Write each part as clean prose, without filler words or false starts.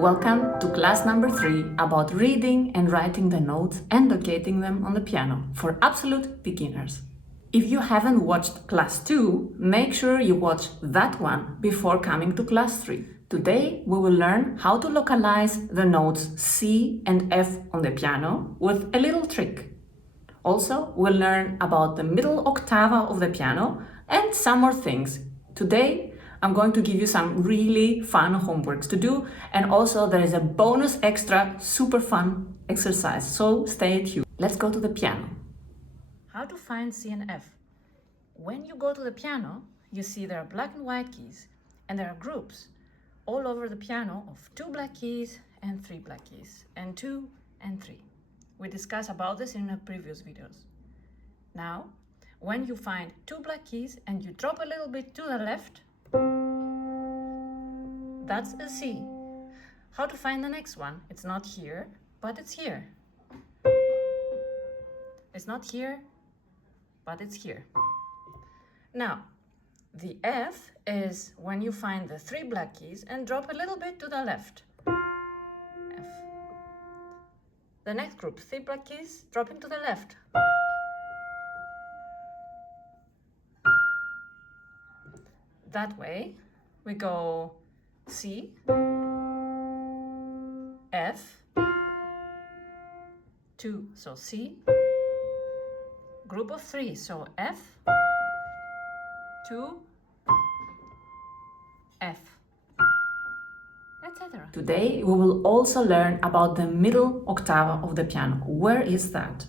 Welcome to class number 3 about reading and writing the notes and locating them on the piano for absolute beginners. If you haven't watched class 2, make sure you watch that one before coming to class 3. Today we will learn how to localize the notes C and F on the piano with a little trick. Also, we'll learn about the middle octave of the piano and some more things. Today, I'm going to give you some really fun homeworks to do, and also there is a bonus extra super fun exercise, so stay tuned. Let's go to the piano. How to find C and F? When you go to the piano, you see there are black and white keys, and there are groups all over the piano of 2 black keys and 3 black keys, and 2 and 3. We discussed about this in our previous videos. Now, when you find 2 black keys and you drop a little bit to the left, that's a C. How to find the next one? It's not here, but it's here. It's not here, but it's here. Now, the F is when you find the 3 black keys and drop a little bit to the left. F. The next group, 3 black keys, dropping to the left. That way, we go C, F, 2, so C, group of 3, so F, 2, F, etc. Today we will also learn about the middle octave of the piano. Where is that?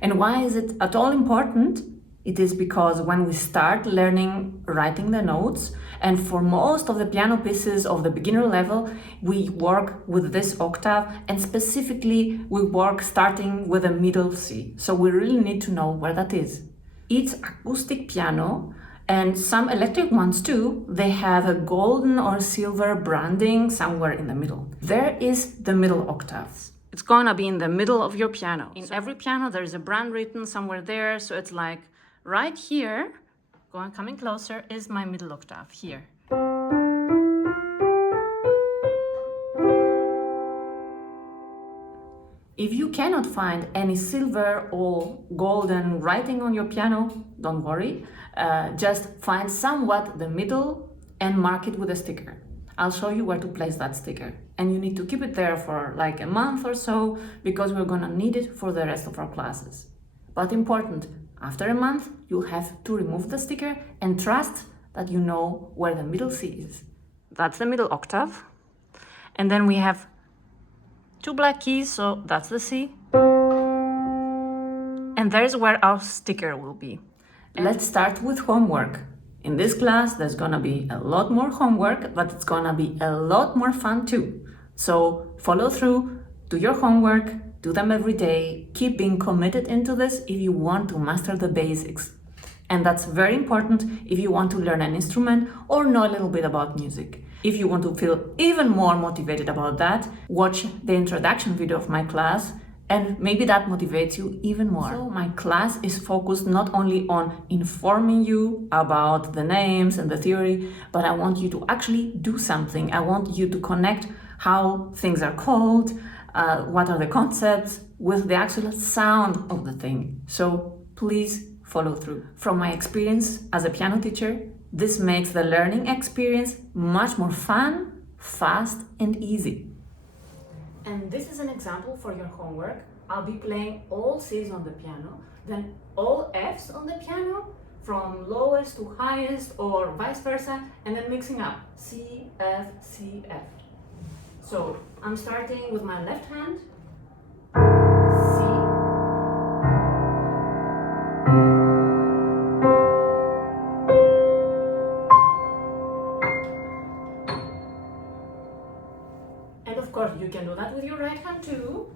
And why is it at all important? It is because when we start learning writing the notes, and for most of the piano pieces of the beginner level, we work with this octave, and specifically we work starting with a middle C. So we really need to know where that is. Each acoustic piano, and some electric ones too, they have a golden or silver branding somewhere in the middle. There is the middle octave. It's gonna be in the middle of your piano. In every piano there is a brand written somewhere there, so it's like right here, coming closer, is my middle octave, here. If you cannot find any silver or golden writing on your piano, don't worry. Just find somewhat the middle and mark it with a sticker. I'll show you where to place that sticker. And you need to keep it there for like a month or so, because we're gonna need it for the rest of our classes. But important, after a month, you'll have to remove the sticker and trust that you know where the middle C is. That's the middle octave. And then we have 2 black keys, so that's the C. And there's where our sticker will be. Let's start with homework. In this class, there's gonna be a lot more homework, but it's gonna be a lot more fun too. So follow through, do your homework, do them every day, keep being committed into this if you want to master the basics. And that's very important if you want to learn an instrument or know a little bit about music. If you want to feel even more motivated about that, watch the introduction video of my class, and maybe that motivates you even more. So my class is focused not only on informing you about the names and the theory, but I want you to actually do something. I want you to connect how things are called, what are the concepts, with the actual sound of the thing. So please follow through. From my experience as a piano teacher, this makes the learning experience much more fun, fast, and easy. And this is an example for your homework. I'll be playing all C's on the piano, then all F's on the piano, from lowest to highest or vice versa, and then mixing up C, F, C, F. So I'm starting with my left hand, C, and of course you can do that with your right hand too.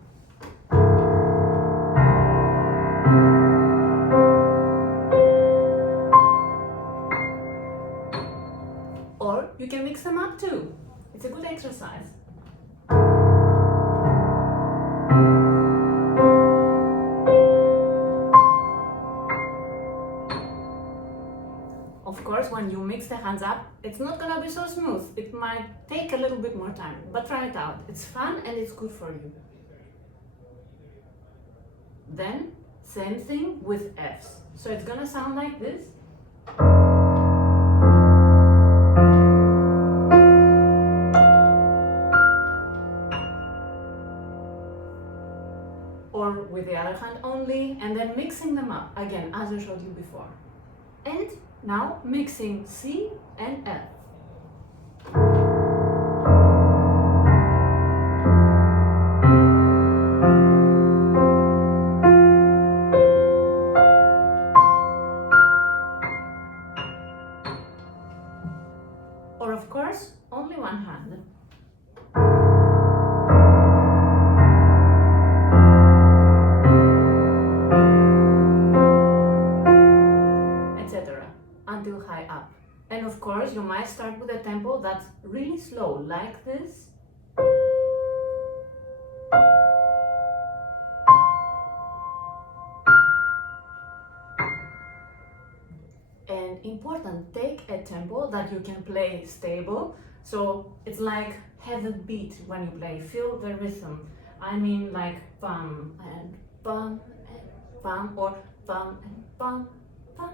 Or you can mix them up too. It's a good exercise. Of course, when you mix the hands up, it's not gonna be so smooth. It might take a little bit more time, but try it out. It's fun and it's good for you. Then, same thing with Fs. So it's gonna sound like this. Or with the other hand only, and then mixing them up, again, as I showed you before. And now mixing C and F. Or of course, only one hand. Until high up. And of course, you might start with a tempo that's really slow, like this. And important, take a tempo that you can play stable. So it's like have a beat when you play, feel the rhythm. I mean like bum and bum and bum, or bum and bum, bum.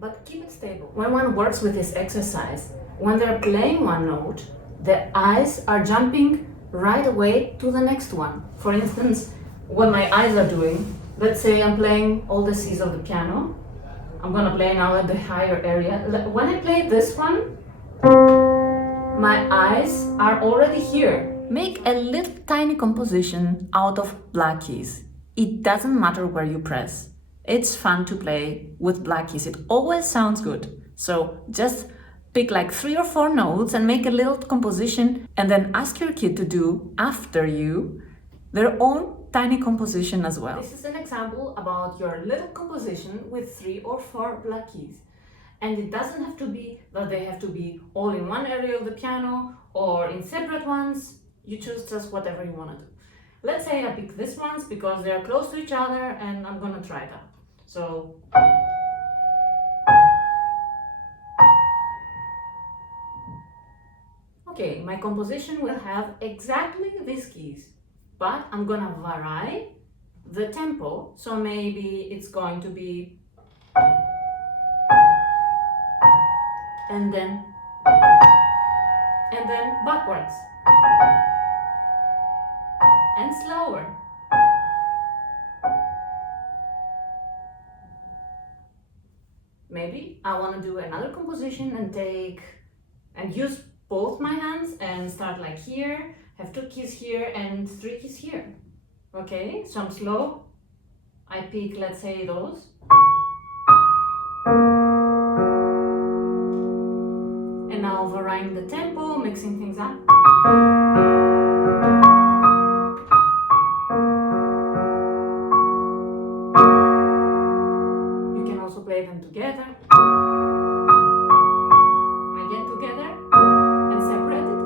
But keep it stable. When one works with this exercise, when they're playing one note, the eyes are jumping right away to the next one. For instance, what my eyes are doing, let's say I'm playing all the C's of the piano. I'm gonna play now at the higher area. When I play this one, my eyes are already here. Make a little tiny composition out of black keys. It doesn't matter where you press. It's fun to play with black keys. It always sounds good. So just pick like 3 or 4 notes and make a little composition, and then ask your kid to do after you their own tiny composition as well. This is an example about your little composition with 3 or 4 black keys. And it doesn't have to be that they have to be all in one area of the piano or in separate ones. You choose just whatever you want to do. Let's say I pick these ones because they are close to each other and I'm gonna try it out. So, okay, my composition will have exactly these keys, but I'm gonna vary the tempo. So maybe it's going to be, and then backwards, and slower. Maybe I want to do another composition and use both my hands and start like here, have 2 keys here and 3 keys here. Okay, so I'm slow. I pick, let's say, those. And now varying the tempo, mixing things up. Play them together, again together, and separate it.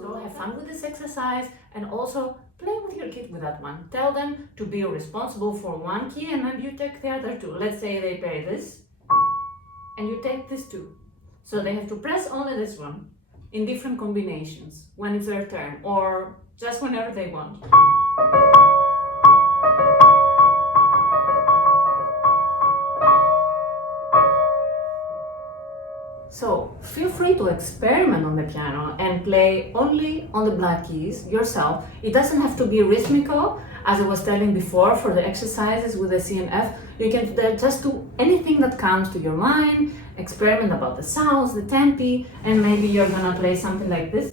So have fun with this exercise and also play with your kid with that one. Tell them to be responsible for one key and then you take the other 2. Let's say they play this and you take this 2. So they have to press only this one in different combinations when it's their turn or just whenever they want. So feel free to experiment on the piano and play only on the black keys yourself. It doesn't have to be rhythmical, as I was telling before for the exercises with the C and F. You can just do anything that comes to your mind, experiment about the sounds, the tempi, and maybe you're gonna play something like this.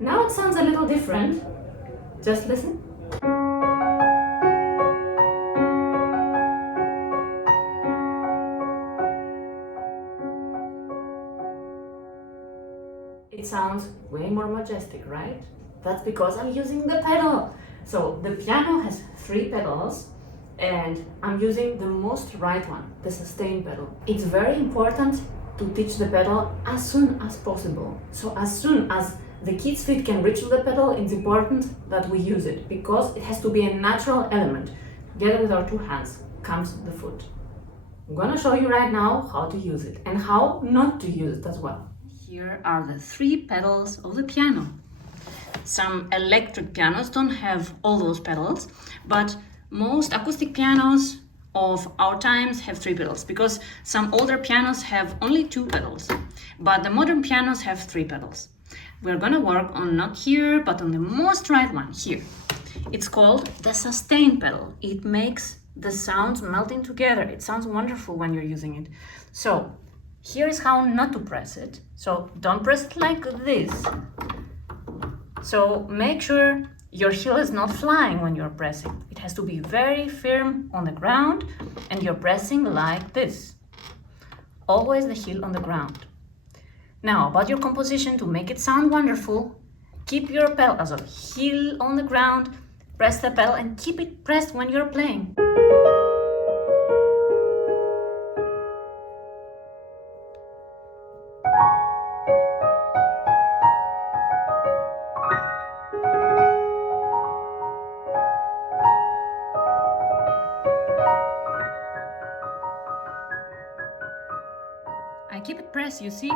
Now it sounds a little different. Just listen. It sounds way more majestic, right? That's because I'm using the pedal. So the piano has 3 pedals and I'm using the most right one, the sustain pedal. It's very important to teach the pedal as soon as possible. So as soon as the kid's feet can reach the pedal, it's important that we use it because it has to be a natural element. Together with our two hands comes the foot. I'm gonna show you right now how to use it and how not to use it as well. Here are the 3 pedals of the piano. Some electric pianos don't have all those pedals, but most acoustic pianos of our times have 3 pedals because some older pianos have only 2 pedals, but the modern pianos have 3 pedals. We're gonna work on not here, but on the most right one, here. It's called the sustain pedal. It makes the sounds melting together. It sounds wonderful when you're using it. So here is how not to press it. So don't press it like this. So make sure your heel is not flying when you're pressing. It has to be very firm on the ground and you're pressing like this. Always the heel on the ground. Now about your composition, to make it sound wonderful, keep your pedal as a heel on the ground, press the pedal and keep it pressed when you're playing. I keep it pressed, you see?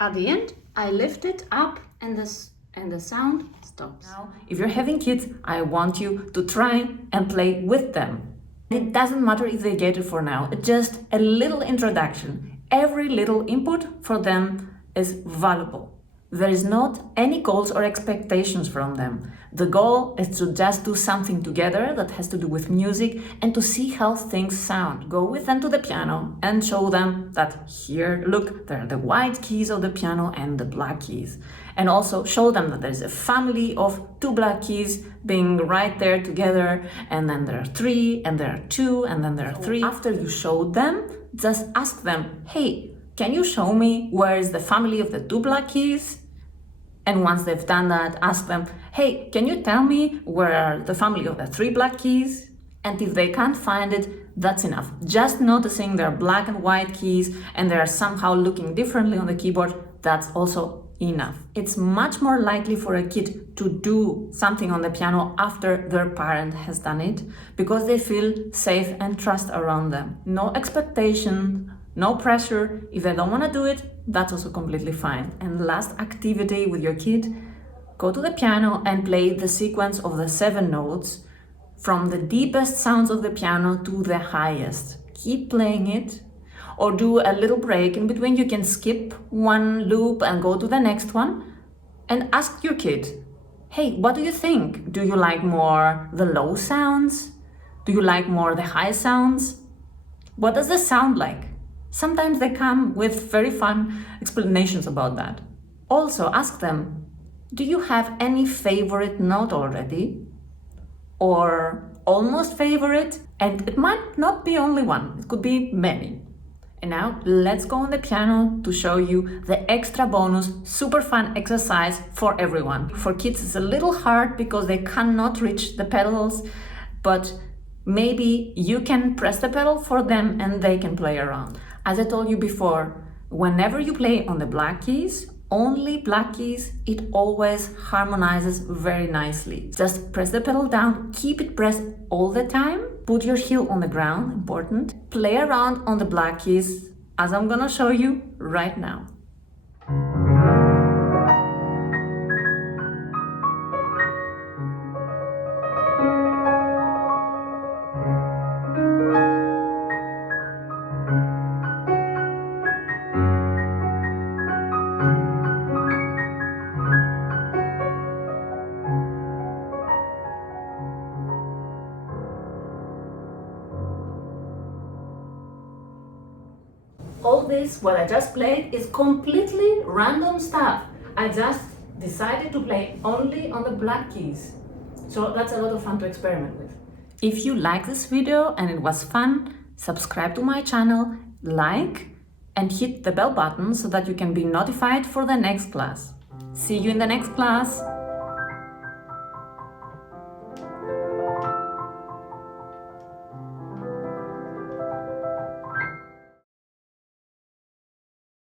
At the end, I lift it up and the sound stops. Now, if you're having kids, I want you to try and play with them. It doesn't matter if they get it for now, it's just a little introduction. Every little input for them is valuable. There is not any goals or expectations from them. The goal is to just do something together that has to do with music and to see how things sound. Go with them to the piano and show them that here, look, there are the white keys of the piano and the black keys. And also show them that there's a family of 2 black keys being right there together, and then there are 3, and there are 2, and then there are 3. After you showed them, just ask them, hey, can you show me where is the family of the 2 black keys? And once they've done that, ask them, hey, can you tell me where are the family of the 3 black keys? And if they can't find it, that's enough. Just noticing there are black and white keys and they are somehow looking differently on the keyboard, that's also enough. It's much more likely for a kid to do something on the piano after their parent has done it because they feel safe and trust around them. No expectation, no pressure. If they don't want to do it, that's also completely fine. And last activity with your kid, go to the piano and play the sequence of the 7 notes from the deepest sounds of the piano to the highest. Keep playing it, or do a little break in between. You can skip one loop and go to the next one and ask your kid, hey, what do you think? Do you like more the low sounds? Do you like more the high sounds? What does this sound like? Sometimes they come with very fun explanations about that. Also ask them, do you have any favorite note already? Or almost favorite? And it might not be only one, it could be many. And now let's go on the piano to show you the extra bonus, super fun exercise for everyone. For kids it's a little hard because they cannot reach the pedals, but maybe you can press the pedal for them and they can play around. As I told you before, whenever you play on the black keys, only black keys, it always harmonizes very nicely. Just press the pedal down, keep it pressed all the time, put your heel on the ground, important. Play around on the black keys, as I'm gonna show you right now. All this, what I just played, is completely random stuff. I just decided to play only on the black keys. So that's a lot of fun to experiment with. If you like this video and it was fun, subscribe to my channel, like, and hit the bell button so that you can be notified for the next class. See you in the next class!